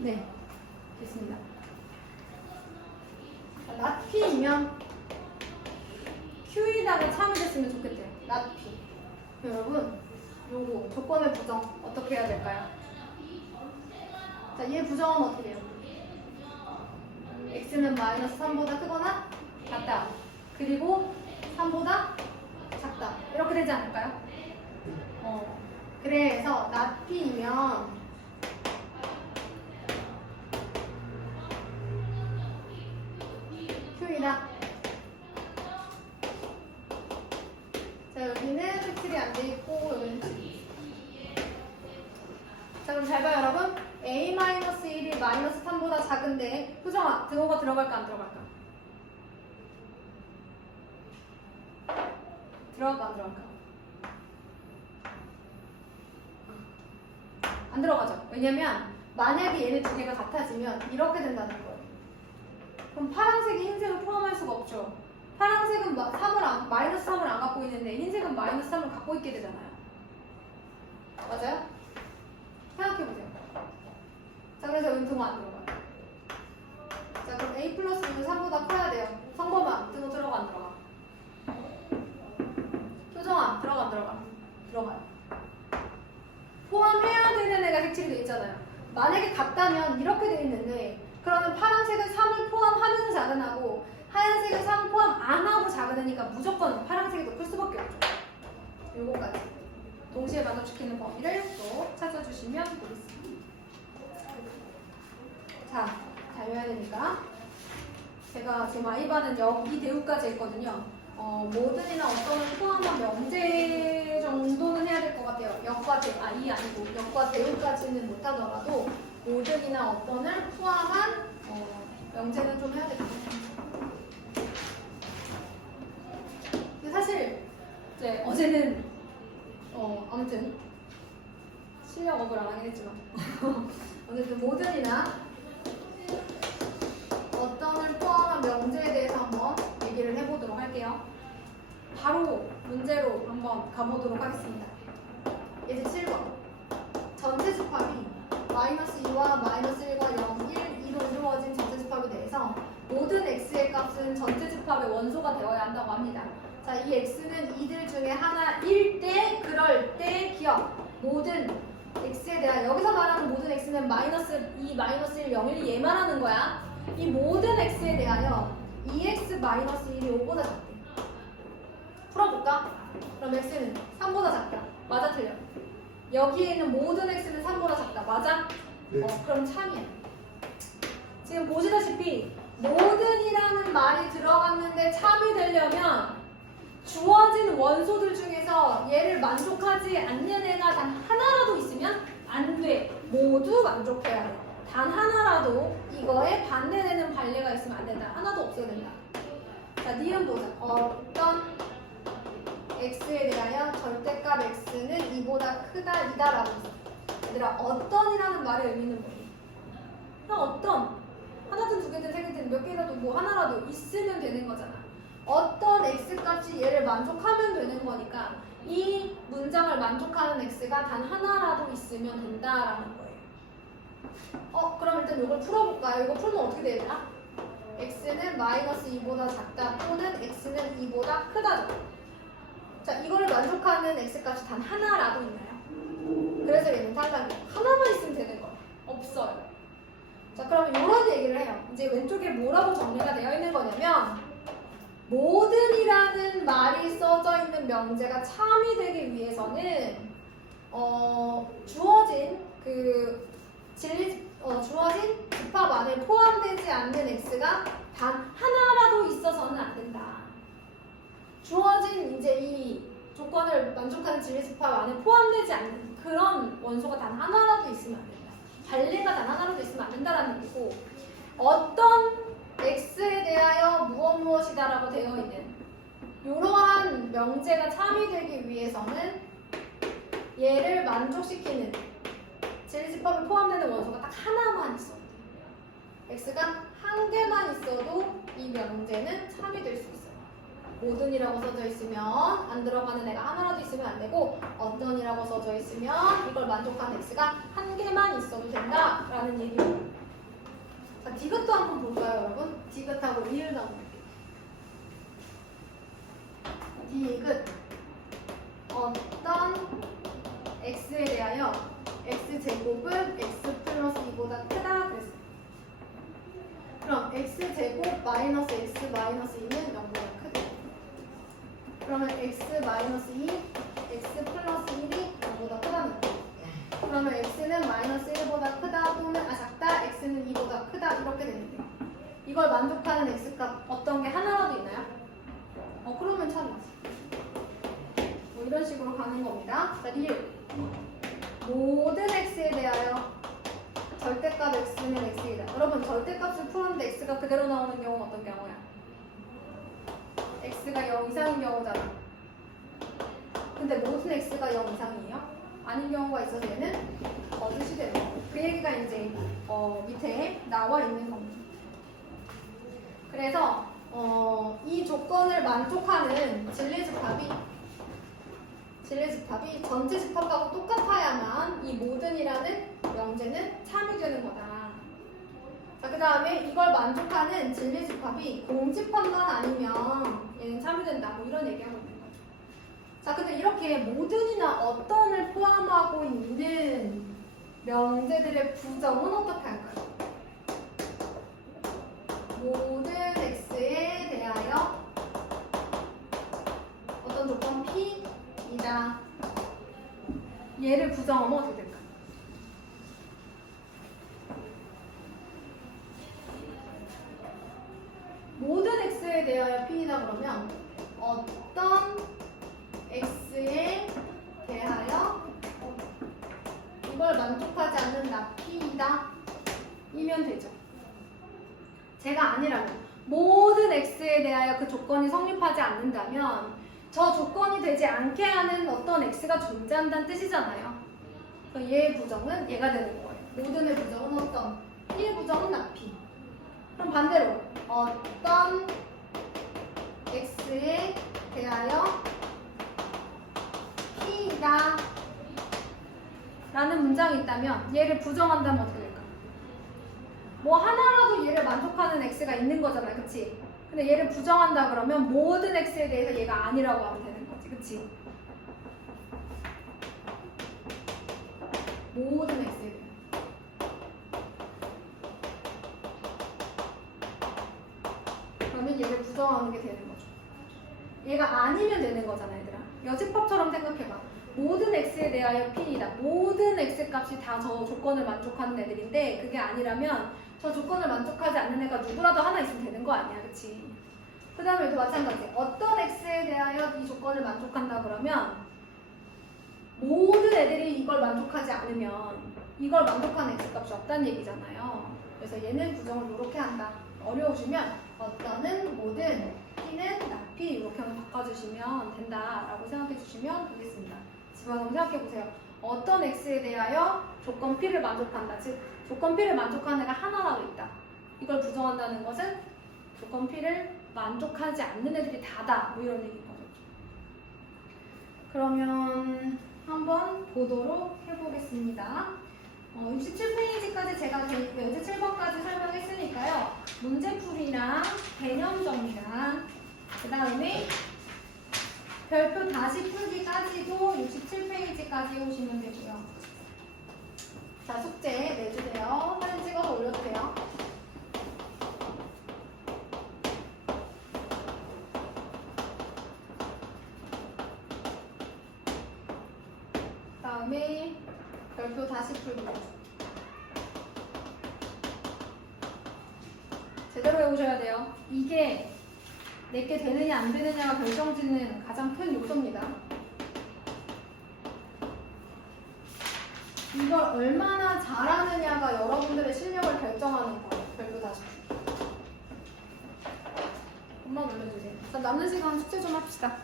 네, 됐습니다. not P이면 Q이라고 참여됐으면 좋겠대요. not P. 여러분, 요거 조건의 부정 어떻게 해야 될까요? 자, 얘 부정은 어떻게 돼요? x는 마이너스 3보다 크거나 같다. 그리고 3보다 작다. 이렇게 되지 않을까요? 그래서 not P이면 Q이다. 자, 여기는 색칠이 안 돼 있고 여기는 색칠이. 자, 그럼 잘 봐요, 여러분. A-1이 마이너스 3보다 작은데 효정아, 등호가 들어갈까 안 들어갈까? 들어갈까 안 들어갈까? 안 들어가죠. 왜냐면 만약에 얘네 두 개가 같아지면 이렇게 된다는 거예요. 그럼 파란색이 흰색을 포함할 수가 없죠. 파란색은 마이너스 3을 안 갖고 있는데 흰색은 마이너스 3을 갖고 있게 되잖아요. 맞아요? 생각해보세요. 자, 그래서 여기 등호 안 들어가요. 자, 그럼 A 플러스 6은 3보다 커야 돼요. 성범아, 등호 들어가 안 들어가? 효정아, 들어가 안 들어가? 들어가요. 포함해야 되는 애가 색칠이 돼 있잖아요. 만약에 같다면 이렇게 돼 있는데 그러면 파란색은 3을 포함하는 작은 하고 하얀색은 3을 포함 안 하고 작은 애니까 무조건 파란색이 더 클 수밖에 없죠. 요거까지 동시에 만족시키는 범위를 또 찾아주시면 되겠습니다. 자, 잘 외워야 되니까 제가 지금 아이바는 여기 대우까지 했거든요. 모든이나 어떤을 포함한 명제 정도는 해야 될 것 같아요. 역과 대, 이 아니고 역과 대우까지는 못하더라도 모든이나 어떤을 포함한 명제는 좀 해야 될 것 같아요. 근데 사실 이제 어제는 아무튼 실력 업을 안 하긴 했지만 어쨌든 모든이나 어떤을 포함한 명제에 대해서 한번 얘기를 해보도록 할게요. 바로 문제로 한번 가보도록 하겠습니다. 예제 7번. 전체 집합이 마이너스 2와 마이너스 1과 0, 1, 2로 이루어진 전체 집합에 대해서 모든 x의 값은 전체 집합의 원소가 되어야 한다고 합니다. 자, 이 x는 이들 중에 하나일 때, 그럴 때 기억. 모든 x에 대한, 여기서 말하는 모든 x는 마이너스 2, 마이너스 1, 0, 1, 얘만 하는 거야. 이 모든 x에 대하여 2x 마이너스 1이 5보다 작대. 풀어볼까? 그럼 x는 3보다 작다. 맞아, 틀려? 여기에 있는 모든 x는 3보다 작다. 맞아? 네. 그럼 참이야. 지금 보시다시피 모든이라는 말이 들어갔는데 참이 되려면 주어진 원소들 중에서 얘를 만족하지 않는 애가 단 하나라도 있으면 안 돼. 모두 만족해야 돼. 단 하나라도 이거에 반대되는 반례가 있으면 안 된다. 하나도 없어야 된다. 자, 니은 보자. 어떤 x에 대하여 절대값 x는 2보다 크다, 이다라고 했어. 얘들아, 어떤이라는 말의 의미는 뭐니? 그냥 어떤. 하나든 두 개든 세 개든 몇 개라도 뭐 하나라도 있으면 되는 거잖아. 어떤 x값이 얘를 만족하면 되는 거니까 이 문장을 만족하는 x가 단 하나라도 있으면 된다라는 거예요. 그럼 일단 이걸 풀어볼까요? 이거 풀면 어떻게 되나? x는 마이너스 2보다 작다 또는 x는 2보다 크다죠. 자, 이거를 만족하는 x값이 단 하나라도 있나요? 그래서 얘는 탈락이에요. 하나만 있으면 되는 거예요. 없어요. 자, 그러면 이런 얘기를 해요. 이제 왼쪽에 뭐라고 정리가 되어 있는 거냐면 모든이라는 말이 써져 있는 명제가 참이 되기 위해서는 주어진 주어진 집합 안에 포함되지 않는 x가 단 하나라도 있어서는 안 된다. 주어진 이제 이 조건을 만족하는 진리 집합 안에 포함되지 않는 그런 원소가 단 하나라도 있으면 안 된다. 반례가 단 하나라도 있으면 안 된다라는 얘기고, 어떤 x에 대하여 무엇이다라고 되어 있는 이러한 명제가 참이 되기 위해서는 얘를 만족시키는 진리집합에 포함되는 원소가 딱 하나만 있어도 돼요. x가 한 개만 있어도 이 명제는 참이 될 수 있어요. 모든이라고 써져 있으면 안 들어가는 애가 하나라도 있으면 안 되고, 어떤이라고 써져 있으면 이걸 만족하는 x가 한 개만 있어도 된다라는 얘기예요. 디귿도 한번 볼까요, 여러분? 디귿하고 리을도 한번 볼게요. 디귿 어떤 x에 대하여 x제곱은 x 플러스 2보다 크다 그랬어요. 그럼 x제곱 마이너스 x 마이너스 2는 0보다 크다. 그러면 x 마이너스 2, x 플러스 1이 0보다 크다는 거예요. 그러면 x는 마이너스 1보다 크다 또는 작다, x는 2보다 크다 이렇게 되는데요. 이걸 만족하는 x값 어떤 게 하나라도 있나요? 그러면 참이지. 뭐 이런 식으로 가는 겁니다. 자, 리을 모든 x에 대하여 절대값 x는 x이다. 여러분 절대값을 풀었는데 x가 그대로 나오는 경우는 어떤 경우야? x가 0 이상인 경우잖아. 근데 모든 x가 0 이상이에요? 아닌 경우가 있어서 얘는 거짓이 되는 거예요. 그 얘기가 이제 밑에 나와 있는 겁니다. 그래서 이 조건을 만족하는 진리집합이 전체 집합하고 똑같아야만 이 모든이라는 명제는 참여되는 거다. 자, 그 다음에 이걸 만족하는 진리집합이 공집합만 아니면 얘는 참여된다. 뭐 이런 얘기하고 있는 거죠. 자, 근데 이렇게 모든이나 어떤을 포함하고 있는 명제들의 부정은 어떻게 할까요? 모든 x에 대하여 어떤 조건 P이다. 얘를 부정하면 어떻게 될까? 모든 x에 대하여 P이다 그러면 어떤 x에 대하여 이걸 만족하지 않는 나 P이다 이면 되죠. 제가 아니라면 모든 x에 대하여 그 조건이 성립하지 않는다면 저 조건이 되지 않게 하는 어떤 x가 존재한다는 뜻이잖아요. 그래서 얘의 부정은 얘가 되는 거예요. 모든의 부정은 어떤? P의 부정은 나 P. 그럼 반대로 어떤 x에 대하여 P이다 라는 문장이 있다면 얘를 부정한다면 어떻게 될까? 뭐 하나라도 얘를 만족하는 x가 있는 거잖아요. 그치? 근데 얘를 부정한다 그러면 모든 x에 대해서 얘가 아니라고 하면 되는 거지. 그치? 모든 x에 대해. 그러면 얘를 부정하는 게 되는 거죠. 얘가 아니면 되는 거잖아, 얘들아. 여집합처럼 생각해봐. 모든 x에 대하여 P이다. 모든 x 값이 다 저 조건을 만족하는 애들인데 그게 아니라면 저 조건을 만족하지 않는 애가 누구라도 하나 있으면 되는 거 아니야. 그치? 그 다음에 또 마찬가지. 어떤 x에 대하여 이 조건을 만족한다 그러면 모든 애들이 이걸 만족하지 않으면 이걸 만족하는 x 값이 없다는 얘기잖아요. 그래서 얘는 부정을 이렇게 한다. 어려우시면 어떤은 모든 P는 나 P 이렇게 한번 바꿔주시면 된다라고 생각해 주시면 되겠습니다. 집어서 한번 생각해 보세요. 어떤 x에 대하여 조건 P를 만족한다. 즉 조건 P를 만족하는 애가 하나라도 있다. 이걸 부정한다는 것은 조건 P를 만족하지 않는 애들이 다다. 뭐 이런 얘기인 거죠. 그러면 한번 보도록 해보겠습니다. 67페이지까지 제가 연습 7번까지 설명했으니까요. 문제풀이랑 개념 정리랑 그 다음에 별표 다시 풀기까지도 67페이지까지 오시면 되고요. 자, 숙제 내주세요. 사진 찍어서 올려주세요. 그 다음에 별표 다시 풀기. 제대로 외우셔야 돼요. 이게 내게 되느냐 안 되느냐가 결정짓는 가장 큰 요소입니다. 이걸 얼마나 잘하느냐가 여러분들의 실력을 결정하는 거예요. 별표 다시 풀기. 엄마 눌러주세요. 자, 남는 시간 숙제 좀 합시다.